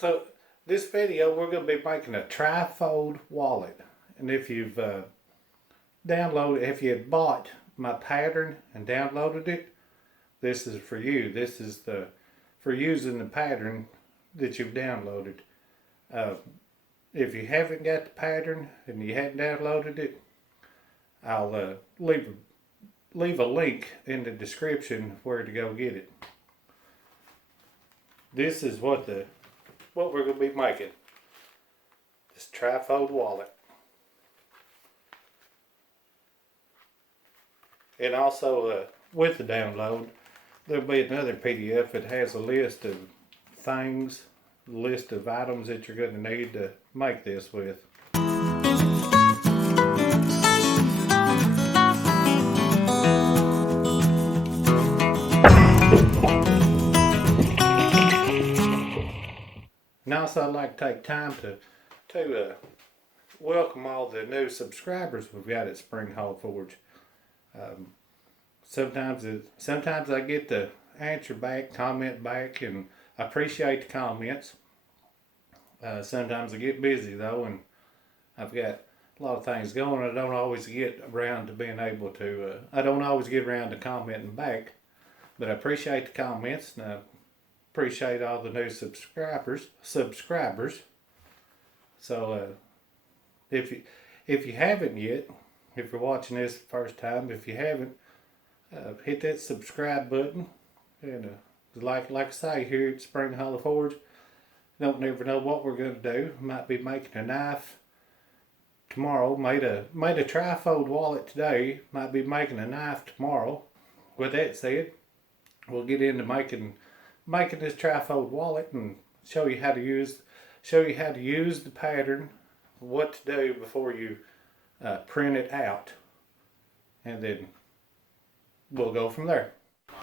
So this video we're going to be making a Trifold wallet, and if you've if you had bought my pattern and downloaded it, this is for you. This is for using the pattern that you've downloaded. If you haven't got the pattern and you hadn't downloaded it, I'll leave a link in the description where to go get it. This is what we're going to be making. This Trifold wallet. And also with the download, there'll be another PDF that has a list of things, a list of items that you're going to need to make this with. And also I'd like to take time to welcome all the new subscribers we've got at Springhold Forge. Sometimes I get to answer back, comment back, and I appreciate the comments. Sometimes I get busy though, and I've got a lot of things going. I don't always get around to being able to. I don't always get around to commenting back, but I appreciate the comments, and I appreciate all the new subscribers. So if you haven't yet, if you're watching this the first time, if you haven't, hit that subscribe button. And like I say, here at Springhold Forge, don't never know what we're going to do. Might be making a knife tomorrow. Made a Trifold wallet today. Might be making a knife tomorrow. With that said, we'll get into making this Trifold wallet and show you how to use the pattern, what to do before you print it out, and then we'll go from there.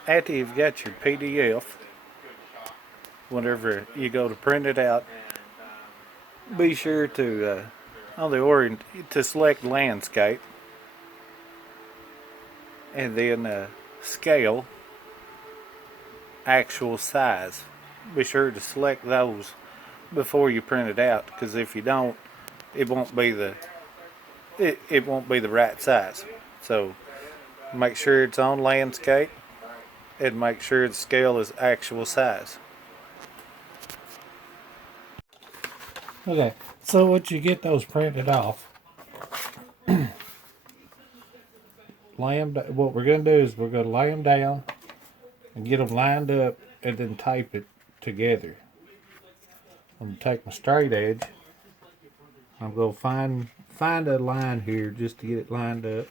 After you've got your PDF, whenever you go to print it out, be sure to to select landscape, and then scale, actual size. Be sure to select those before you print it out, because if you don't, it won't be the right size. So make sure it's on landscape and make sure the scale is actual size. Okay, so once you get those printed off, what we're going to do is we're going to lay them down and get them lined up and then tape it together. I'm going to take my straight edge. I'm going to find a line here just to get it lined up.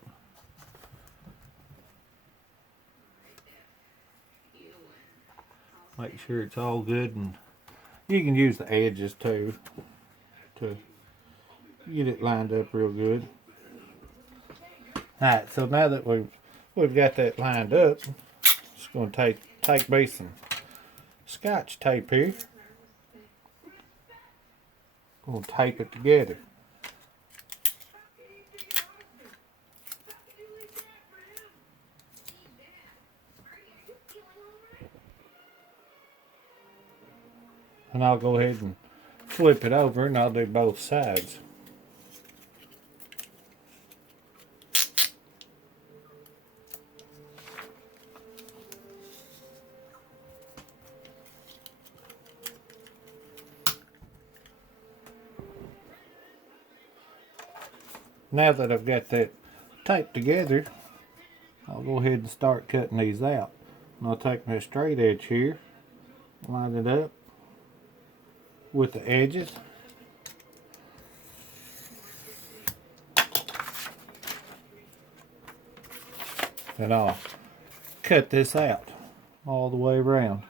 Make sure it's all good, and you can use the edges too to get it lined up real good. Alright, so now that we've got that lined up, just going to take me some Scotch tape here. Going to tape it together. And I'll go ahead and flip it over, and I'll do both sides. Now that I've got that taped together, I'll go ahead and start cutting these out. And I'll take my straight edge here, line it up with the edges. And I'll cut this out all the way around.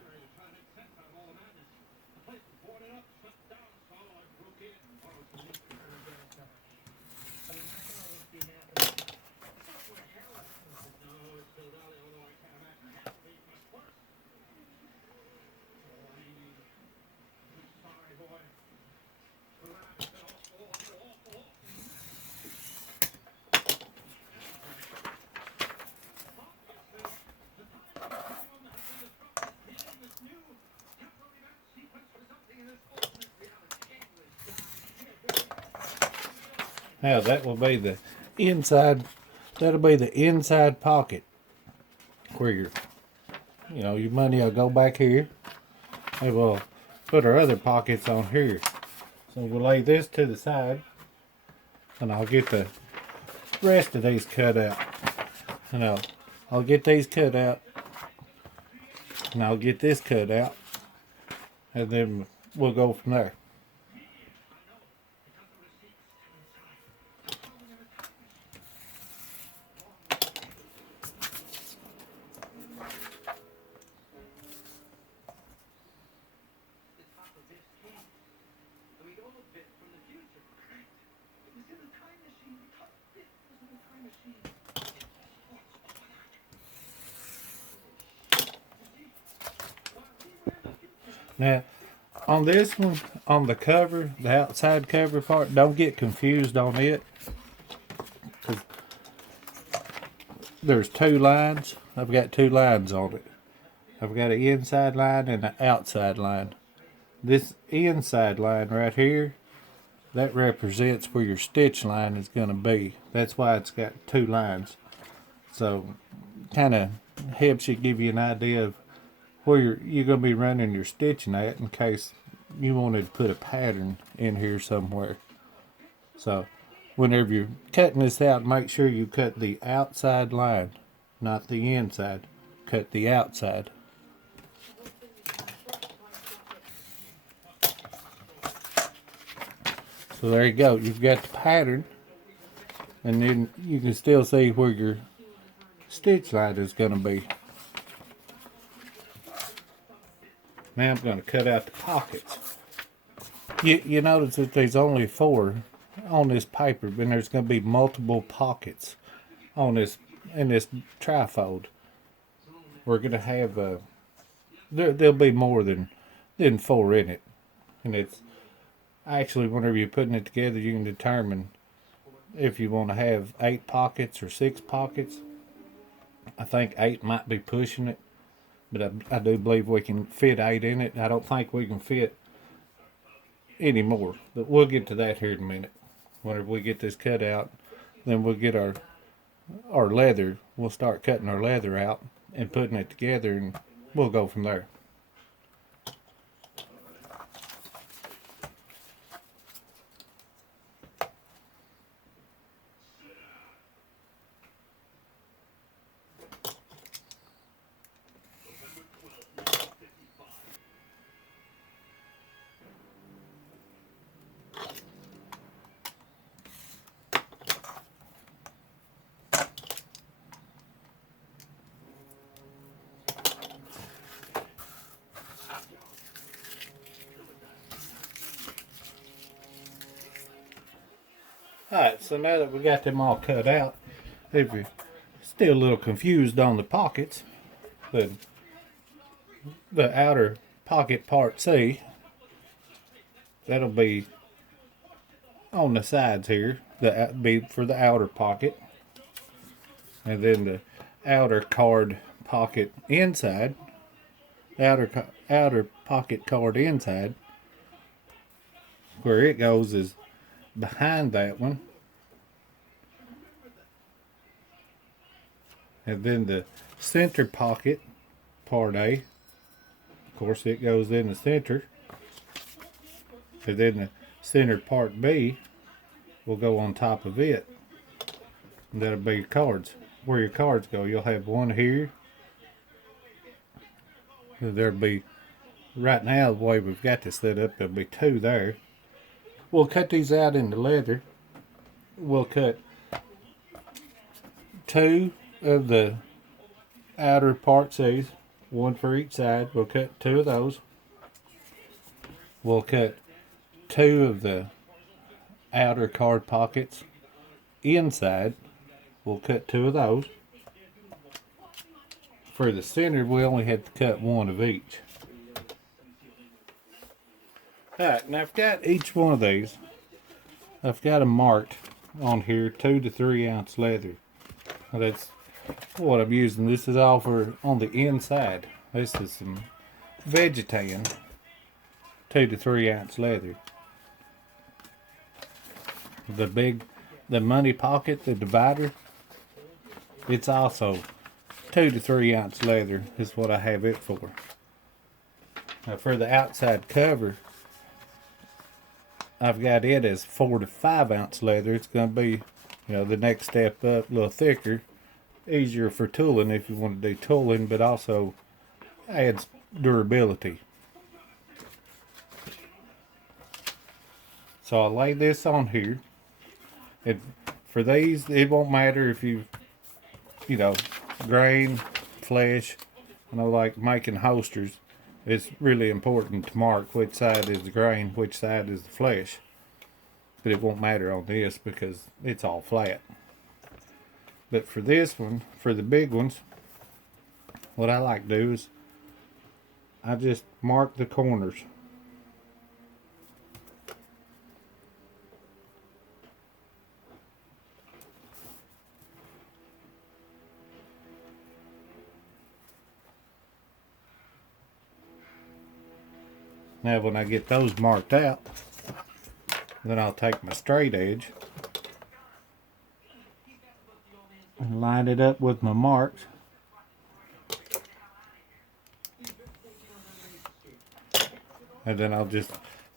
Now that will be the inside, that'll be the inside pocket where your money will go back here. And we'll put our other pockets on here. So we'll lay this to the side and I'll get the rest of these cut out. And I'll get these cut out and I'll get this cut out and then we'll go from there. Now, on this one, on the cover, the outside cover part, don't get confused on it. 'Cause there's two lines. I've got two lines on it. I've got an inside line and an outside line. This inside line right here, that represents where your stitch line is going to be. That's why it's got two lines. So, kind of helps you give you an idea of where you're going to be running your stitching at in case you wanted to put a pattern in here somewhere. So whenever you're cutting this out, make sure you cut the outside line, not the inside. Cut the outside. So there you go. You've got the pattern, and then you can still see where your stitch line is going to be. Now I'm going to cut out the pockets. You notice that there's only 4 on this paper, but there's going to be multiple pockets on this in this trifold. We're going to have there'll be more than 4 in it, and it's actually whenever you're putting it together, you can determine if you want to have 8 pockets or 6 pockets. I think 8 might be pushing it. But I do believe we can fit 8 in it. I don't think we can fit any more. But we'll get to that here in a minute. Whenever we get this cut out, then we'll get our leather. We'll start cutting our leather out and putting it together, and we'll go from there. Alright, so now that we got them all cut out, if you're still a little confused on the pockets, then the outer pocket part C, that'll be on the sides here, be for the outer pocket, and then the outer card pocket inside, outer pocket card inside, where it goes is behind that one, and then the center pocket part A, of course it goes in the center, and then the center part B will go on top of it, and that'll be your cards. Where your cards go, you'll have one here, there'll be, right now the way we've got this set up, there'll be 2 there. We'll cut these out into leather. We'll cut 2 of the outer part C's, 1 for each side. We'll cut 2 of those. We'll cut 2 of the outer card pockets inside. We'll cut 2 of those. For the center, we only have to cut 1 of each. Alright, now I've got each one of these. I've got them marked on here, 2 to 3 ounce leather. Now that's what I'm using. This is all for on the inside. This is some vegetan 2 to 3 ounce leather. The big the money pocket, the divider, it's also 2 to 3 ounce leather is what I have it for. Now for the outside cover, I've got it as 4 to 5 ounce leather. It's going to be, the next step up, a little thicker, easier for tooling if you want to do tooling, but also adds durability. So I lay this on here. For these, it won't matter if you grain, flesh. I know, like making holsters, it's really important to mark which side is the grain, which side is the flesh. But it won't matter on this because it's all flat. But for this one, for the big ones, what I like to do is I just mark the corners. Now when I get those marked out, then I'll take my straight edge and line it up with my marks. And then I'll just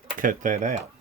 cut that out.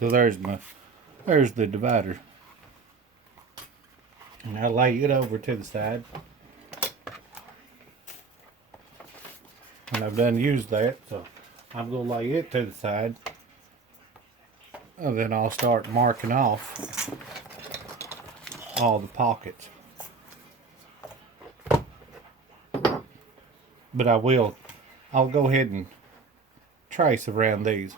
So there's the divider. And I lay it over to the side. And I've done used that, so I'm going to lay it to the side. And then I'll start marking off all the pockets. But I'll go ahead and trace around these.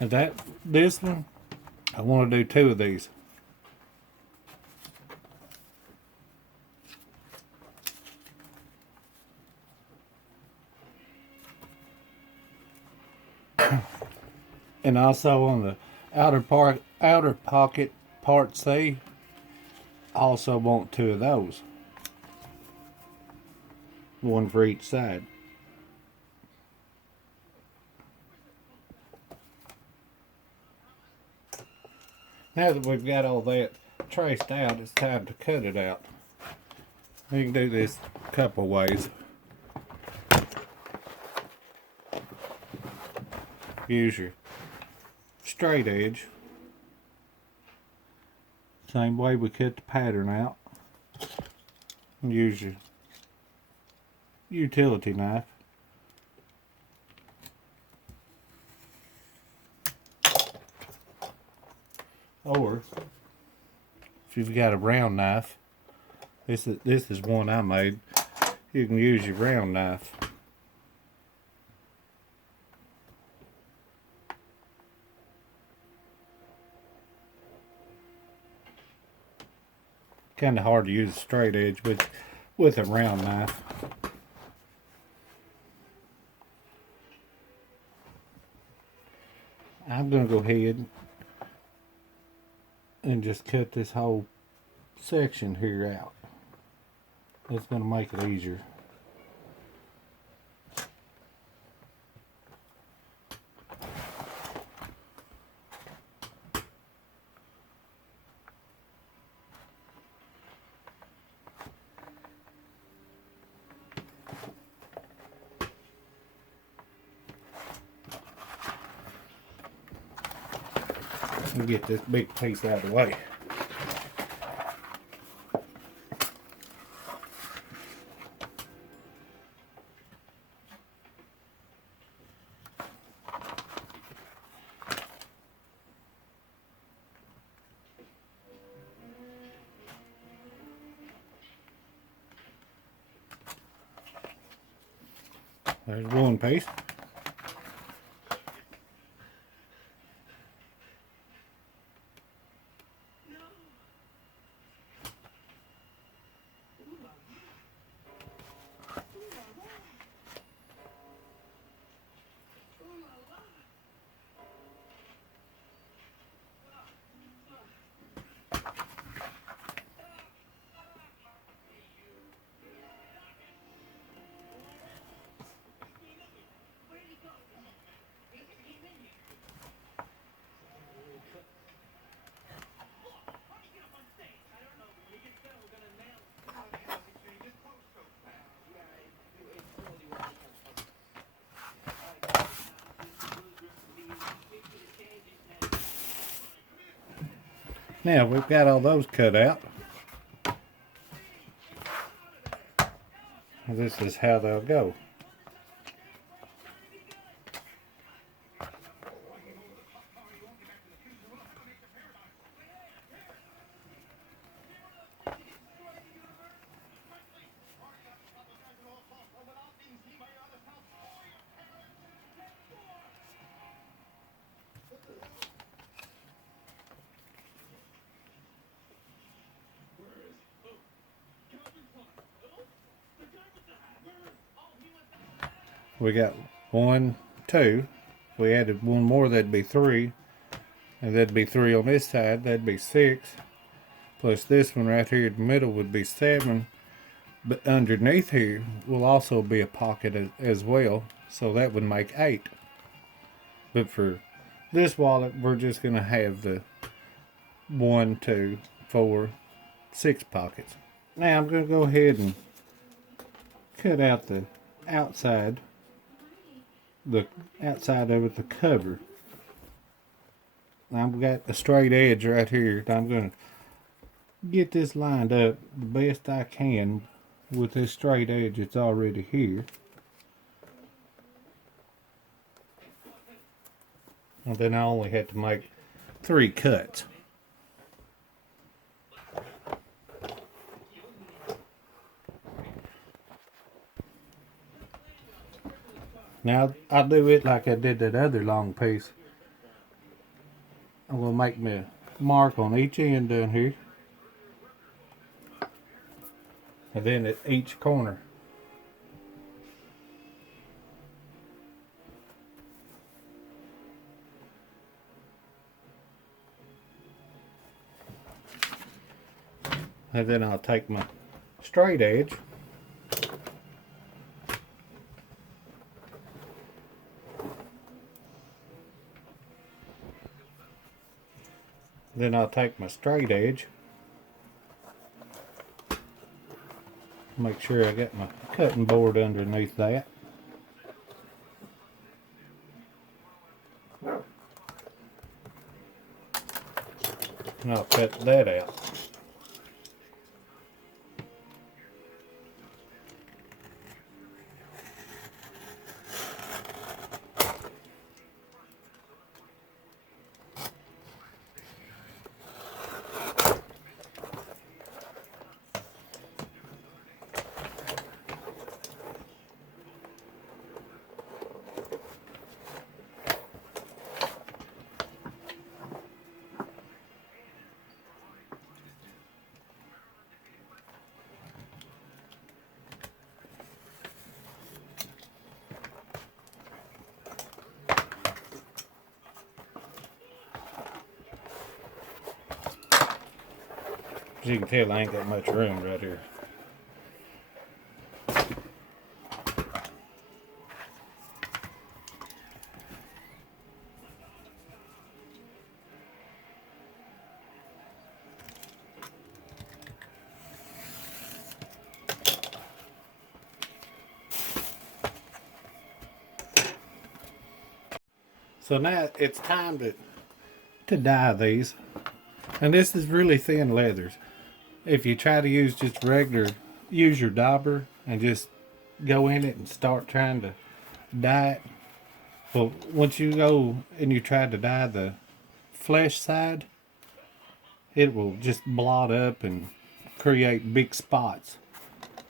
And this one, I want to do 2 of these. And also on the outer pocket part C, also want 2 of those. 1 for each side. Now that we've got all that traced out, it's time to cut it out. You can do this a couple ways. Use your straight edge. Same way we cut the pattern out. Use your utility knife. Or if you've got a round knife, this is one I made. You can use your round knife. Kind of hard to use a straight edge with a round knife. I'm going to go ahead and just cut this whole section here out. That's going to make it easier. and get this big piece out of the way. There's one piece. Now we've got all those cut out. This is how they'll go. We got 1, 2. If we added one more, that'd be 3. And that'd be 3 on this side. That'd be 6. Plus this one right here in the middle would be 7. But underneath here will also be a pocket as well. So that would make 8. But for this wallet, we're just going to have the 1, 2, 4, 6 pockets. Now I'm going to go ahead and cut out the outside of it, the cover. I've got a straight edge right here. I'm going to get this lined up the best I can with this straight edge that's already here. And then I only had to make 3 cuts. Now I'll do it like I did that other long piece. I'm going to make me a mark on each end down here. And then at each corner. And then I'll take my straight edge. Then I'll take my straight edge. Make sure I got my cutting board underneath that. And I'll cut that out. As you can tell, I ain't got much room right here. So now it's time to to dye these, and this is really thin leathers. If you try to use just use your dauber and just go in it and start trying to dye it, well, once you go and you try to dye the flesh side, it will just blot up and create big spots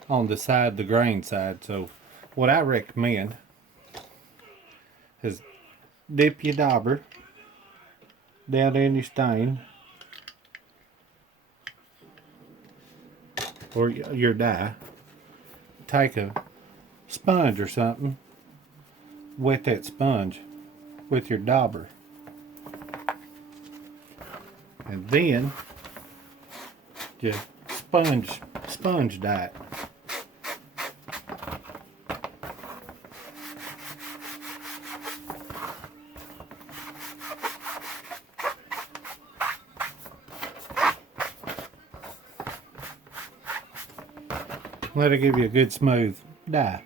on the side, the grain side. So what I recommend is dip your dauber down in your stain or your dye. Take a sponge or something, wet that sponge with your dauber, and then just sponge dye it. Let it give you a good smooth dye.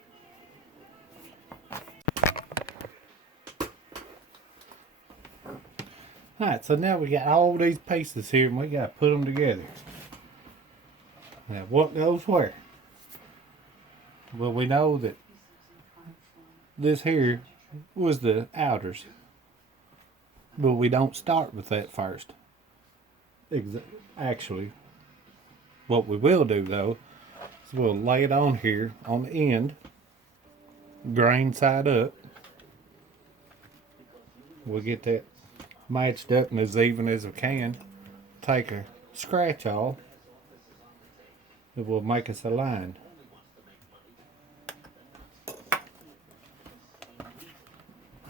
Alright, so now we got all these pieces here and we got to put them together. Now what goes where? Well, we know that this here was the outers, but we don't start with that first. Actually, what we will do though, is we'll lay it on here on the end, grain side up. We'll get that matched up and as even as we can. Take a scratch off. It will make us a line.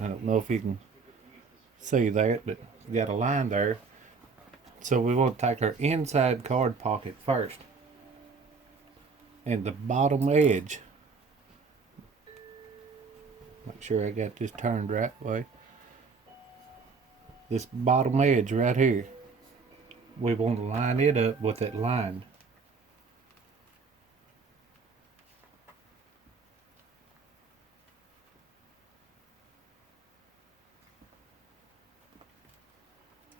I don't know if you can see that, but we got a line there. So we want to take our inside card pocket first. And the bottom edge. Make sure I got this turned right way. This bottom edge right here. We want to line it up with that line.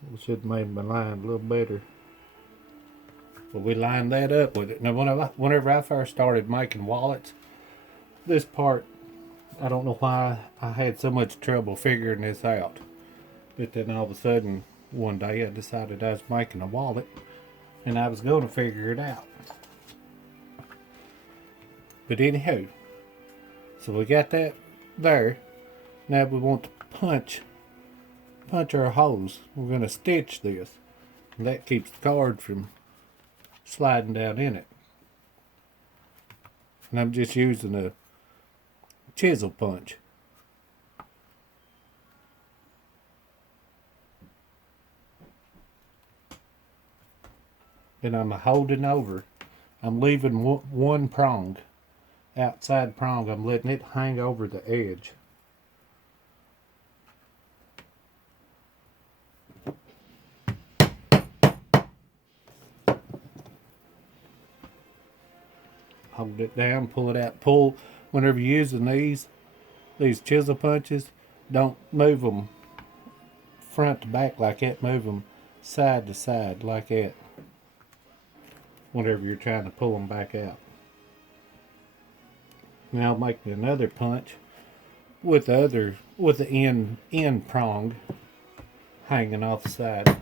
We should have made my line a little better. But we lined that up with it. Now whenever I first started making wallets, this part, I don't know why I had so much trouble figuring this out. But then all of a sudden, one day I decided I was making a wallet and I was going to figure it out. But anywho, so we got that there. Now we want to punch our holes. We're going to stitch this. And that keeps the card from sliding down in it. And I'm just using a chisel punch. And I'm holding over. I'm leaving one prong, outside prong. I'm letting it hang over the edge. Hold it down, pull it out. Pull whenever you're using these chisel punches. Don't move them front to back like that. Move them side to side like that. Whenever you're trying to pull them back out. Now make me another punch with the end prong hanging off the side.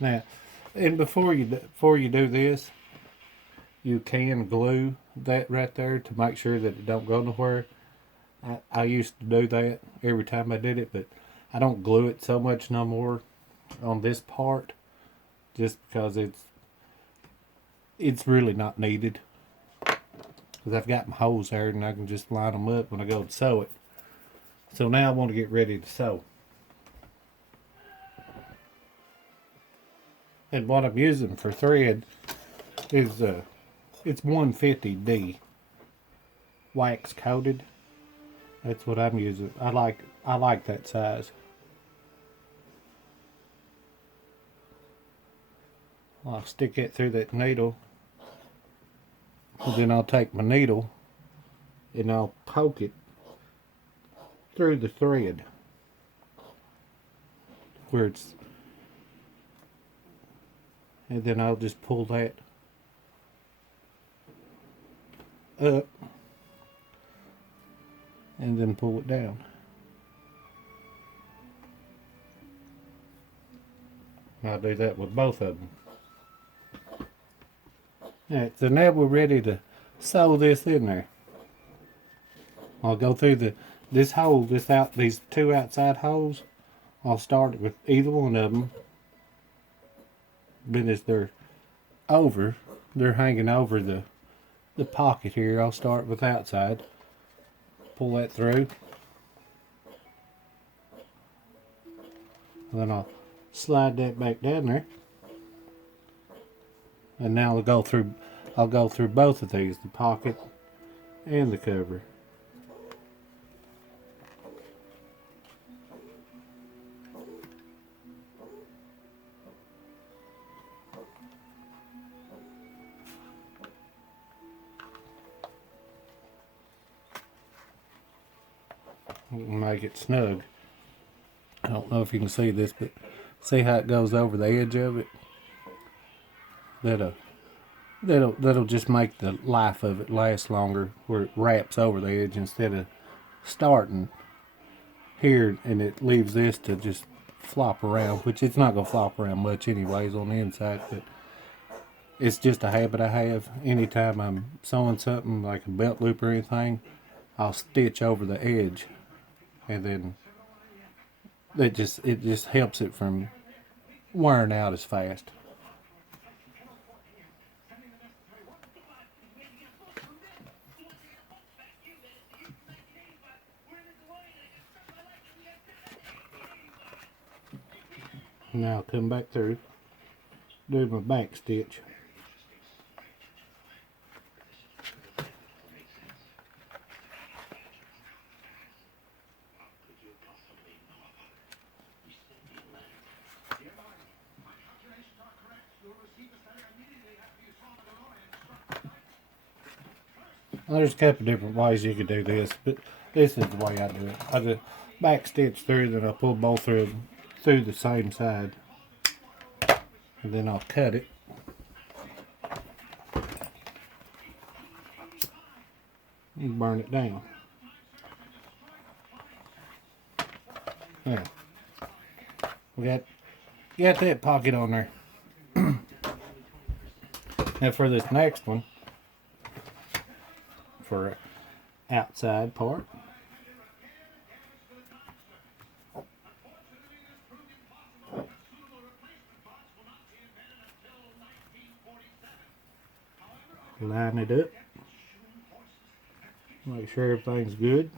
Now, and before you do this, you can glue that right there to make sure that it don't go nowhere. I used to do that every time I did it, but I don't glue it so much no more on this part, just because it's really not needed. Because I've got my holes there and I can just line them up when I go to sew it. So now I want to get ready to sew. And what I'm using for thread is it's 150D wax coated. That's what I'm using. I like that size. I'll stick it through that needle, and then I'll take my needle and I'll poke it through the thread where it's, and then I'll just pull that up and then pull it down. I'll do that with both of them. Alright, so now we're ready to sew this in there. I'll go through this hole, these two outside holes. I'll start with either one of them. Then as they're hanging over the pocket here, I'll start with outside. Pull that through. And then I'll slide that back down there. And now I'll go through both of these, the pocket and the cover. Make it snug. I don't know if you can see this, but see how it goes over the edge of it? That'll just make the life of it last longer, where it wraps over the edge instead of starting here and it leaves this to just flop around, which it's not gonna flop around much anyways on the inside, but it's just a habit I have. Anytime I'm sewing something like a belt loop or anything, I'll stitch over the edge, and then it just helps it from wearing out as fast. Now I'll come back through, do my back stitch. There's a couple different ways you could do this, but this is the way I do it. I just back stitch through, then I pull both through the same side, and then I'll cut it. And burn it down. Yeah. We got that pocket on there. Now for this next one, for outside part, line it up, make sure everything's good,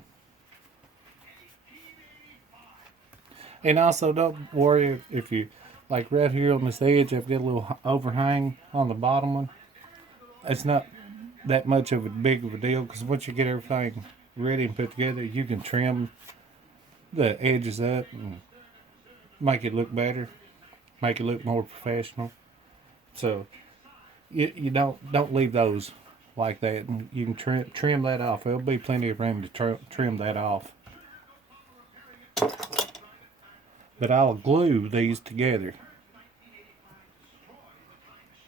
and also don't worry if you, like right here on this edge, I've got a little overhang on the bottom one. It's not that much of a big of a deal, because once you get everything ready and put together, you can trim the edges up and make it look better, make it look more professional. So you don't leave those like that, and you can trim that off. There'll be plenty of room to trim that off. But I'll glue these together.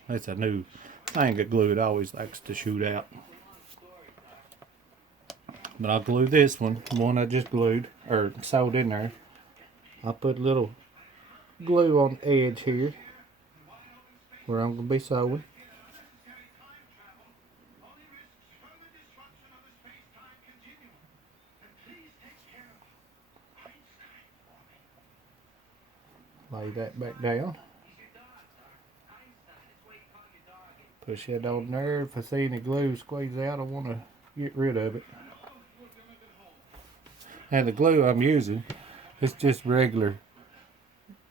That's a new thing of glue. It always likes to shoot out. But I'll glue this one I just glued or sewed in there. I'll put a little glue on the edge here where I'm going to be sewing. Lay that back down. Push that on there. If I see any glue squeeze out, I want to get rid of it. And the glue I'm using, it's just regular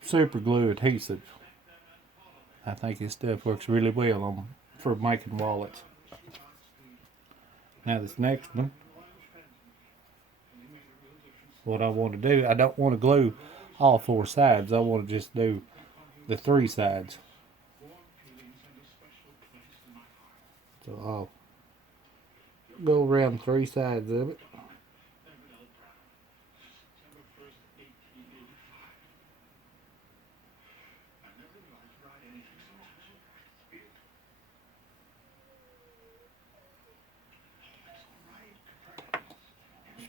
super glue adhesive. I think this stuff works really well for making wallets. Now this next one, what I want to do, I don't want to glue all four sides. I want to just do the three sides. So I'll go around three sides of it.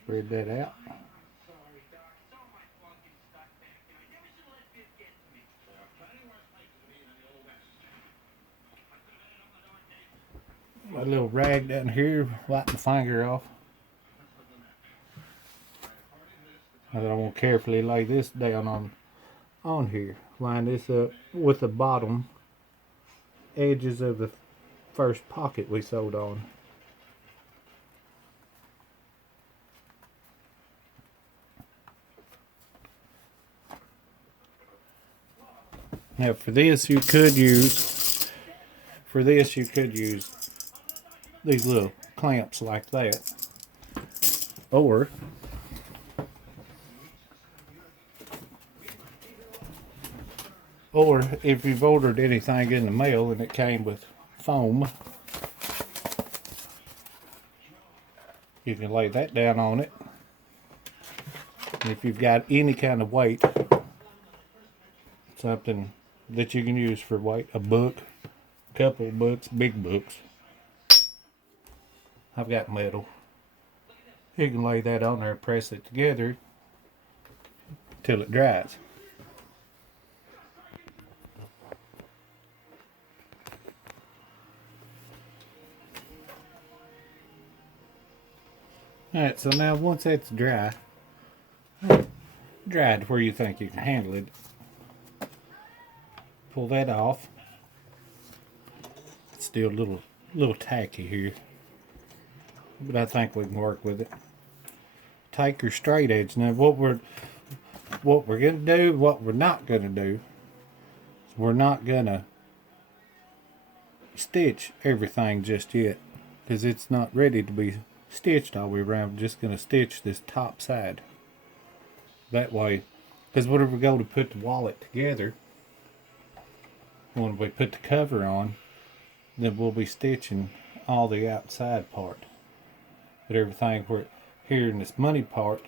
Spread that out. A little rag down here, wipe my finger off. And then I'm going to carefully lay this down on here. Line this up with the bottom edges of the first pocket we sewed on. Now for this you could use these little clamps like that, or if you've ordered anything in the mail and it came with foam, you can lay that down on it. And if you've got any kind of weight, something that you can use for weight, a book, a couple of books, big books. I've got metal. You can lay that on there and press it together till it dries. Alright, so now once that's dried where you think you can handle it, pull that off. It's still a little tacky here, but I think we can work with it. Take your straight edge. Now what we're gonna do, what we're not gonna do, is we're not gonna stitch everything just yet, because it's not ready to be stitched all the way around. We're just gonna stitch this top side. That way, because whenever we go to put the wallet together, when we put the cover on, then we'll be stitching all the outside part. But everything where here in this money part,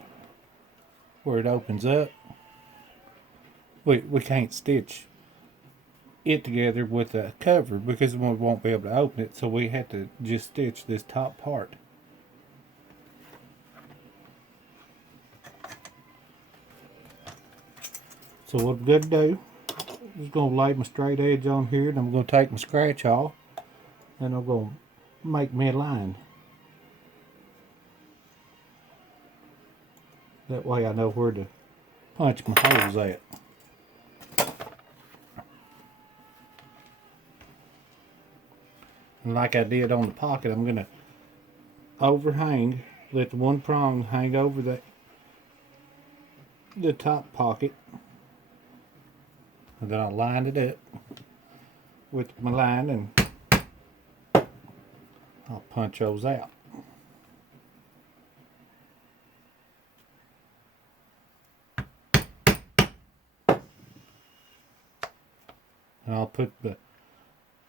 where it opens up, we can't stitch it together with the cover because we won't be able to open it, so we have to just stitch this top part. So what I'm going to do is going to lay my straight edge on here, and I'm going to take my scratch off, and I'm going to make me a line. That way I know where to punch my holes at. And like I did on the pocket, I'm going to overhang, let the one prong hang over the top pocket. And then I'll line it up with my line, and I'll punch those out. And I'll put the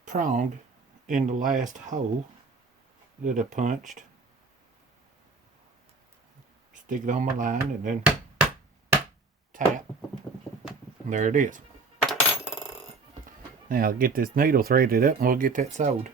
prong in the last hole that I punched. Stick it on my line and then tap. And there it is. Now I'll get this needle threaded up and we'll get that sewed.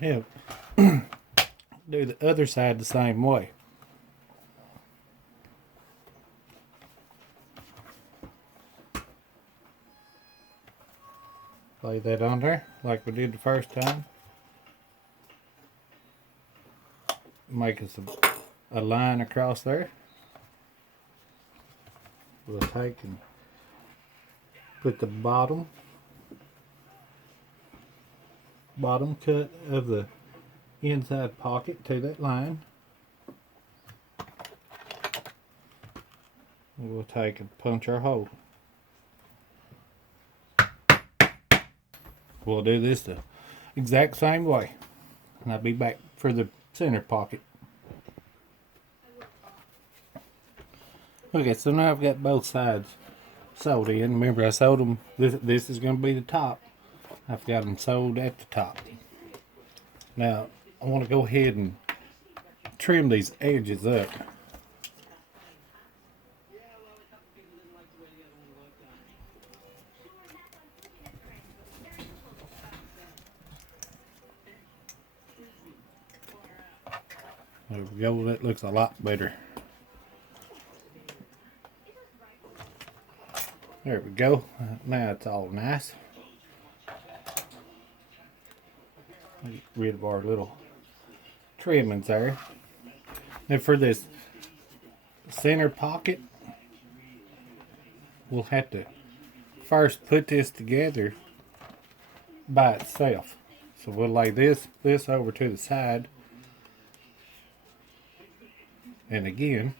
Yeah, do the other side the same way. Lay that on there like we did the first time. Make us a line across there. We'll take and put the bottom cut of the inside pocket to that line. We'll take and punch our hole. We'll do this the exact same way. And I'll be back for the center pocket. Okay, so now I've got both sides sewed in. Remember I sewed them, this is going to be the top. I've got them sewed at the top. Now I want to go ahead and trim these edges up. There we go, that looks a lot better. There we go, now it's all nice. Get rid of our little trimmings there. And for this center pocket, we'll have to first put this together by itself. So we'll lay this over to the side. And again,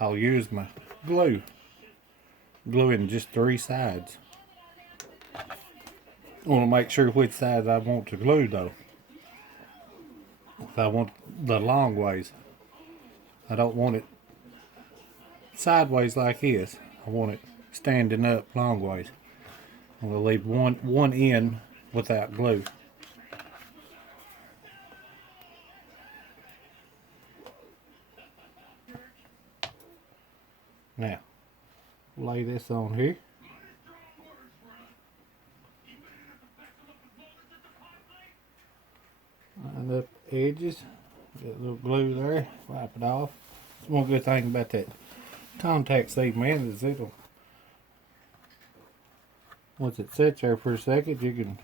I'll use my glue in just 3 sides. I want to make sure which sides I want to glue though. If I want the long ways, I don't want it sideways like this. I want it standing up long ways. And we'll leave one end without glue. Now, lay this on here. Line up the edges. Get a little glue there. Wipe it off. One good thing about that contact cement is it'll, once it sits there for a second, you can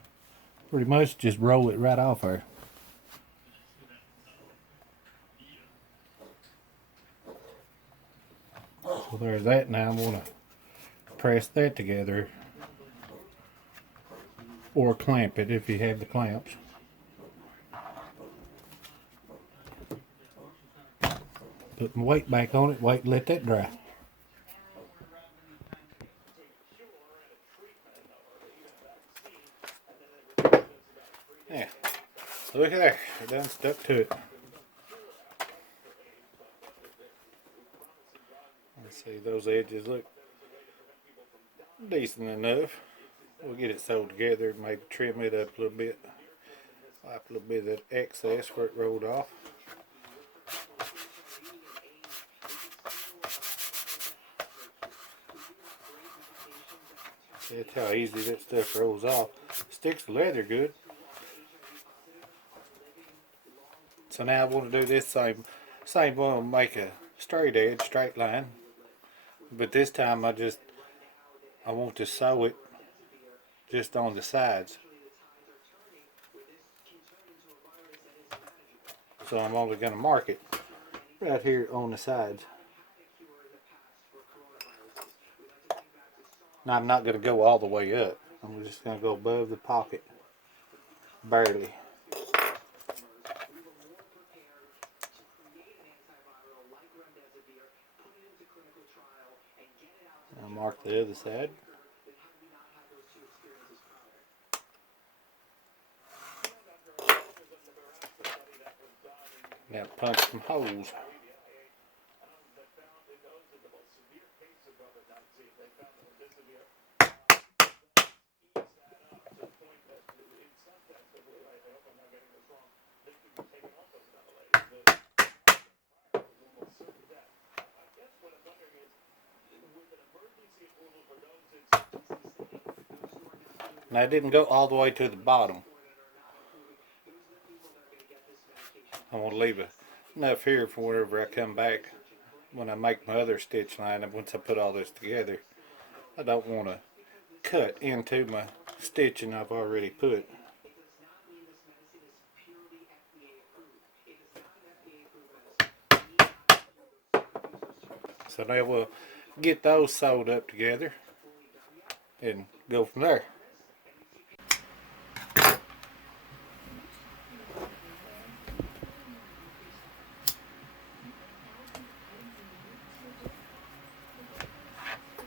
pretty much just roll it right off there. So there's that. Now I'm going to press that together, or clamp it if you have the clamps. Put my weight back on it, wait and let that dry. Yeah, look at there, it done stuck to it. Let's see, those edges look decent enough. We'll get it sewed together and maybe trim it up a little bit. Wipe a little bit of that excess where it rolled off. That's how easy that stuff rolls off. Sticks to leather good. So now I want to do this same one, make a straight edge, straight line. But this time I want to sew it just on the sides. So I'm only going to mark it right here on the sides. Now I'm not going to go all the way up. I'm just going to go above the pocket. Barely. I'll mark the other side. Now punch some holes. Now I didn't go all the way to the bottom. I want to leave enough here for whenever I come back when I make my other stitch line. And once I put all this together, I don't want to cut into my stitching I've already put. So now we'll get those sewed up together and go from there.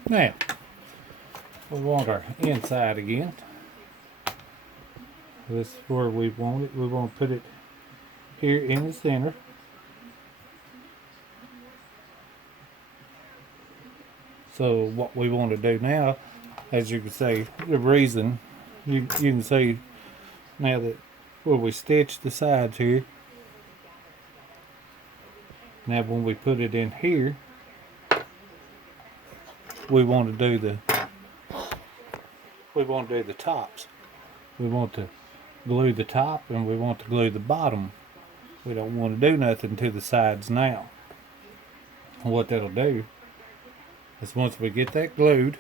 Now, we want our inside again. This is where we want it. We want to put it here in the center. So what we want to do now, as you can see, the reason, you can see now that where we stitch the sides here. Now when we put it in here, we want to do the tops. We want to glue the top and we want to glue the bottom. We don't want to do nothing to the sides now. And what that'll do is once we get that glued,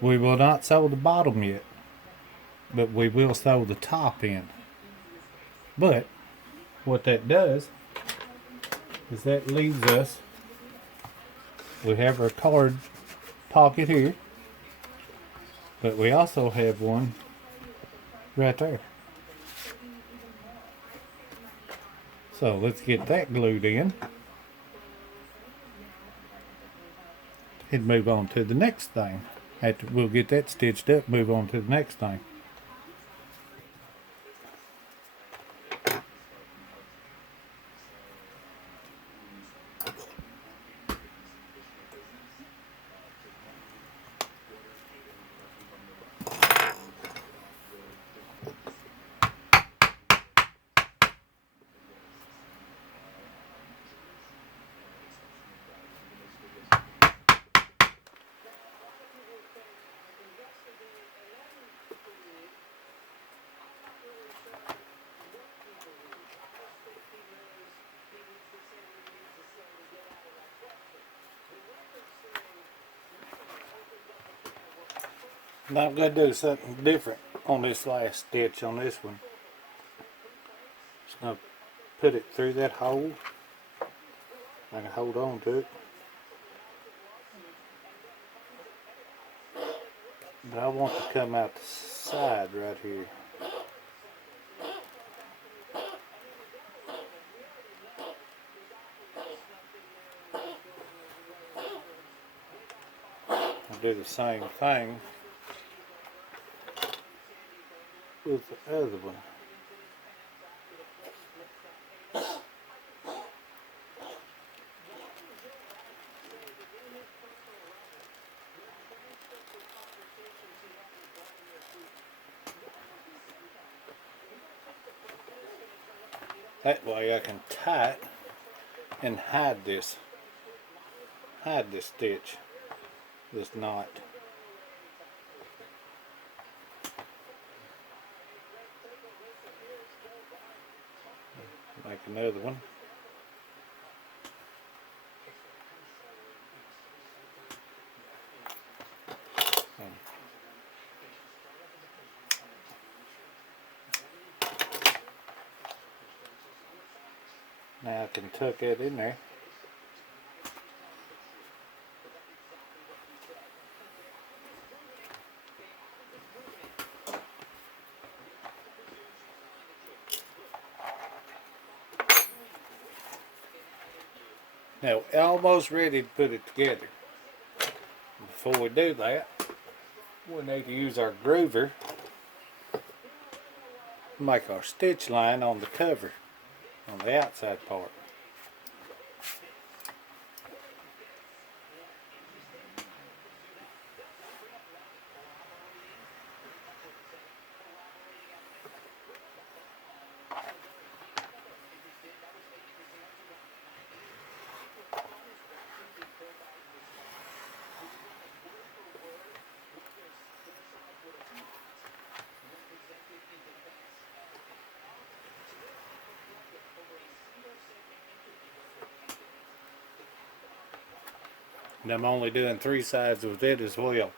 we will not sew the bottom yet, but we will sew the top in. But what that does is that leaves us, we have our card pocket here, but we also have one right there. So let's get that glued in and move on to the next thing. After we'll get that stitched up, move on to the next thing. Now I'm going to do something different on this last stitch on this one. Just going to put it through that hole. I can hold on to it. But I want to come out the side right here. I'll do the same thing with the other one. That way I can tie it and hide this stitch, this knot. Make another one. Now I can tuck that in there. Now, almost ready to put it together. Before we do that, we need to use our groover to make our stitch line on the cover, on the outside part. And I'm only doing 3 sides with it as well.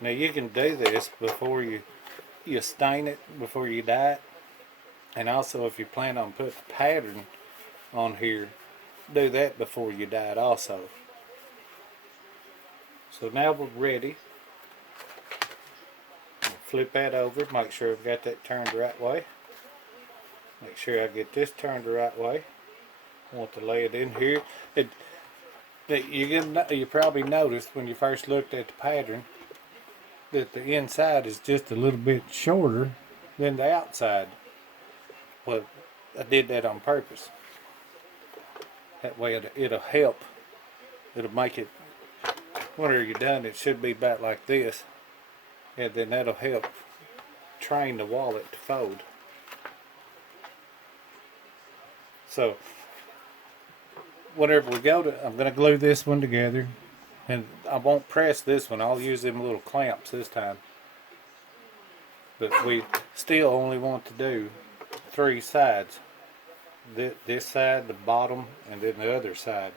Now you can do this before you stain it, before you dye it. And also if you plan on putting a pattern on here, do that before you dye it also. So now we're ready. Flip that over, make sure I've got that turned the right way. Make sure I get this turned the right way. I want to lay it in here. You probably noticed when you first looked at the pattern that the inside is just a little bit shorter than the outside. Well, I did that on purpose. That way it'll help. It'll make it, whenever you're done, it should be about like this. And then that'll help train the wallet to fold. So, whenever we go to, I'm going to glue this one together. And I won't press this one. I'll use them little clamps this time. But we still only want to do 3 sides. This side, the bottom, and then the other side.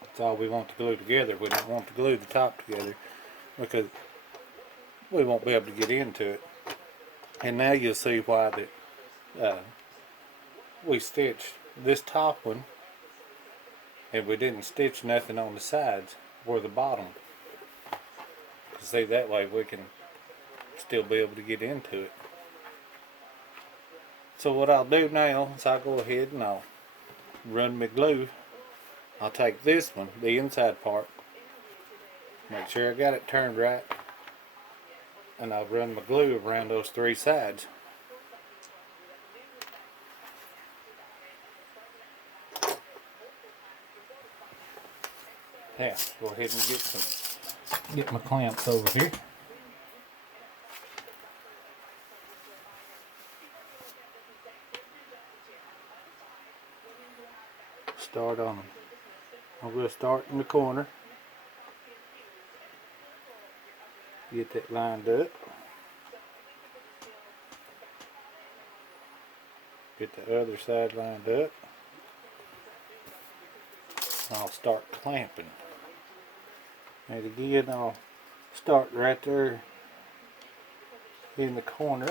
That's all we want to glue together. We don't want to glue the top together because we won't be able to get into it. And now you'll see why that we stitched this top one and we didn't stitch nothing on the sides or the bottom. See, that way we can still be able to get into it. So what I'll do now is I'll go ahead and I'll run my glue. I'll take this one, the inside part, make sure I got it turned right, and I'll run my glue around those 3 sides. Yeah, go ahead and get my clamps over here. Start on them. I'm going to start in the corner. Get that lined up. Get the other side lined up. I'll start clamping. And again, I'll start right there in the corner.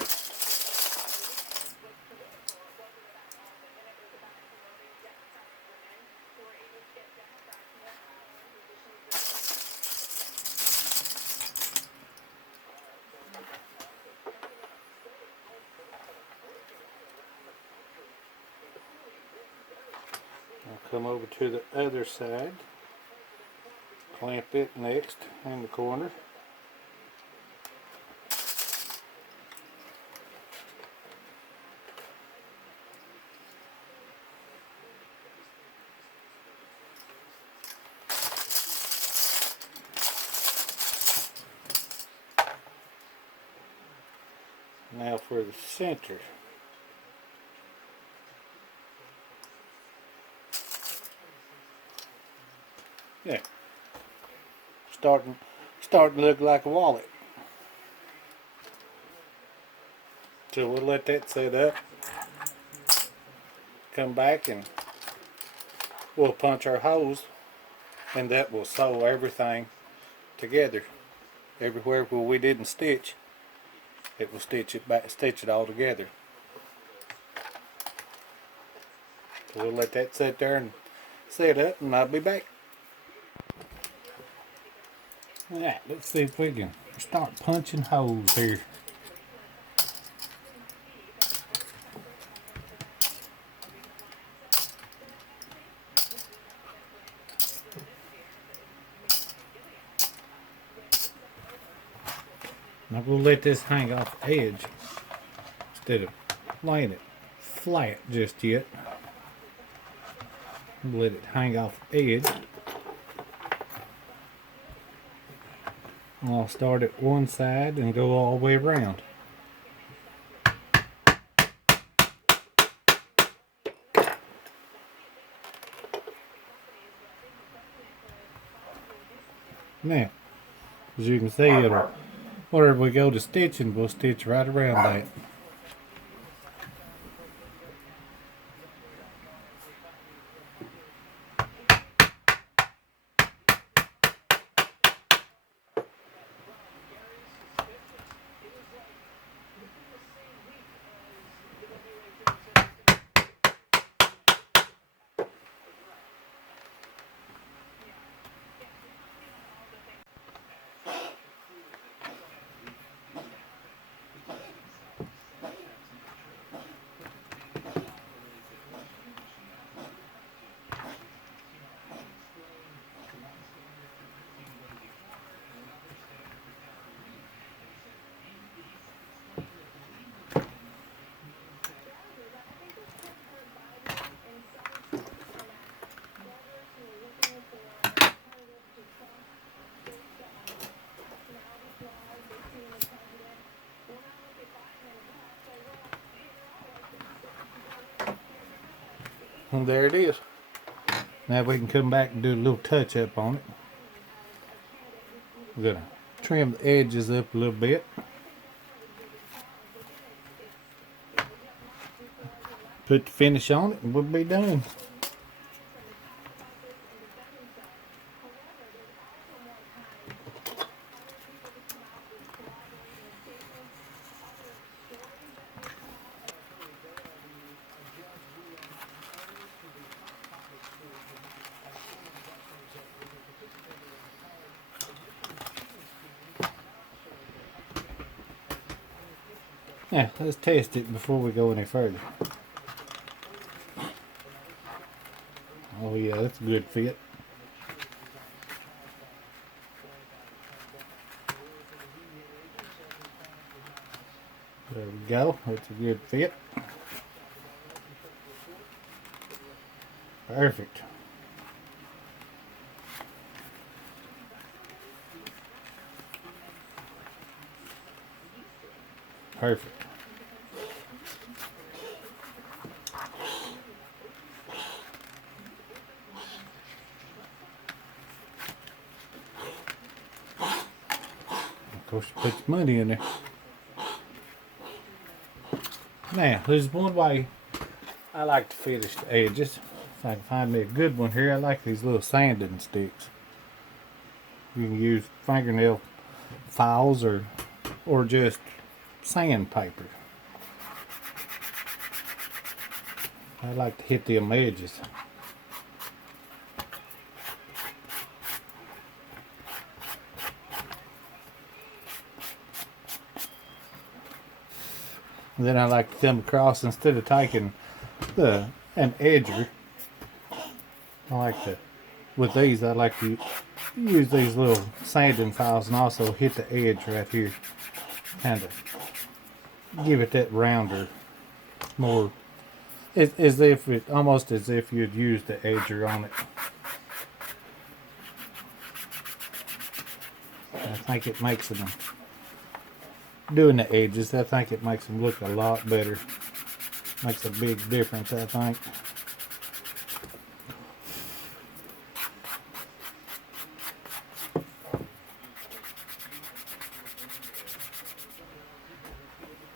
I'll come over to the other side. Clamp it next in the corner. Now for the center. Yeah. Starting to look like a wallet. So we'll let that set up. Come back and we'll punch our holes, and that will sew everything together. Everywhere where we didn't stitch, it will stitch it all together. So we'll let that sit there and set up, and I'll be back. Alright, let's see if we can start punching holes here. Now we'll let this hang off the edge instead of laying it flat just yet. We'll let it hang off the edge. I'll start at one side and go all the way around. Now, as you can see, wherever we go to stitching, we'll stitch right around that. And there it is. Now we can come back and do a little touch up on it. We're gonna trim the edges up a little bit. Put the finish on it and we'll be done. Now, let's test it before we go any further. Oh yeah, that's a good fit. There we go, that's a good fit. Perfect. Perfect. Of course, you put your money in there. Now, there's one way I like to finish the edges. If I can find me a good one here, I like these little sanding sticks. You can use fingernail files or just sandpaper. I like to hit them edges. And then I like to come across, instead of taking an edger, I like to, with these, I like to use these little sanding files and also hit the edge right here. Kind of give it that rounder, more, as if it, almost as if you'd use the edger on it. I think it makes them, doing the edges, I think it makes them look a lot better. Makes a big difference, I think.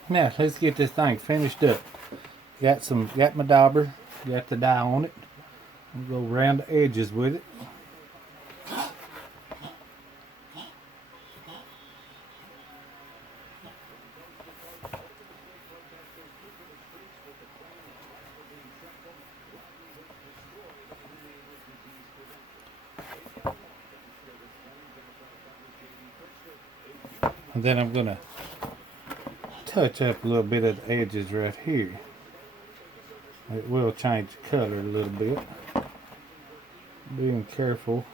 Now let's get this thing finished up. Got my dauber, got the dye on it. I'll go around the edges with it. And then I'm gonna touch up a little bit of the edges right here. It will change the color a little bit. Being careful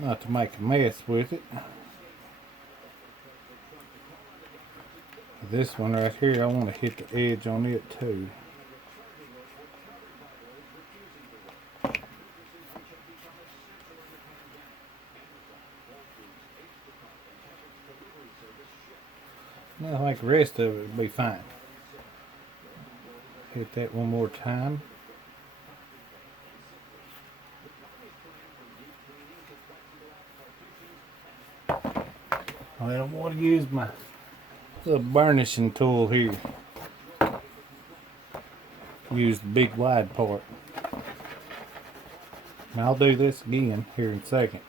not to make a mess with it. This one right here, I want to hit the edge on it too. I think the rest of it will be fine. Hit that one more time. I don't want to use my little burnishing tool here. Use the big wide part. And I'll do this again here in a second.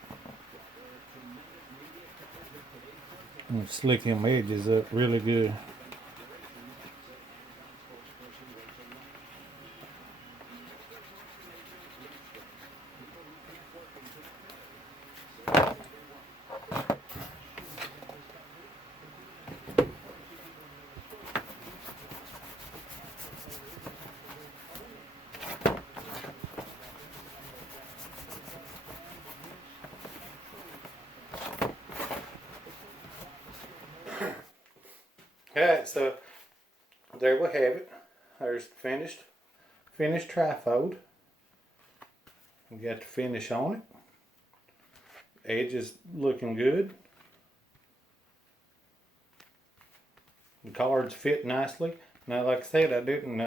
I'm going to slick them edges up really good. Alright, so there we have it. There's the finished trifold. We got the finish on it. Edge is looking good. The cards fit nicely. Now, like I said, I didn't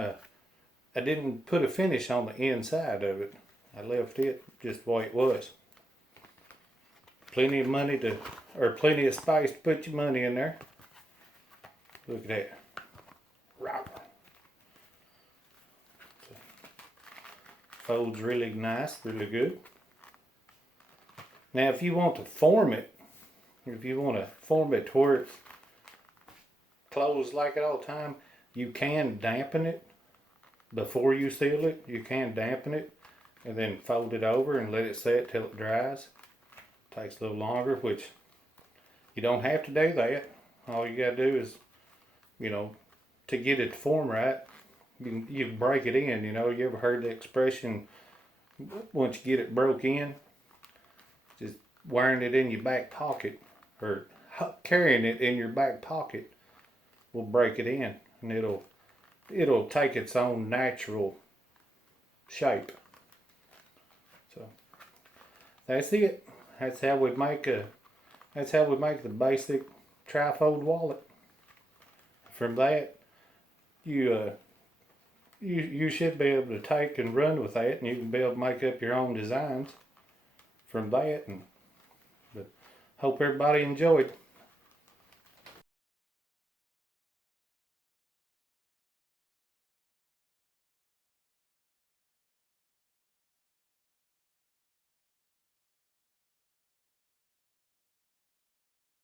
I didn't put a finish on the inside of it. I left it just the way it was. Plenty of money to, or plenty of space to put your money in there. Look at that. Right. Folds really nice, really good. Now if you want to form it, to where it's closed like it all the time, you can dampen it before you seal it. You can dampen it and then fold it over and let it set till it dries. Takes a little longer, which you don't have to do that. All you gotta do is, to get it to form right, you break it in. You ever heard the expression, once you get it broke in, just wearing it in your back pocket or carrying it in your back pocket will break it in, and it'll take its own natural shape. So that's it. That's how we make the basic trifold wallet. From that, you should be able to take and run with that, and you can be able to make up your own designs from that. But hope everybody enjoyed.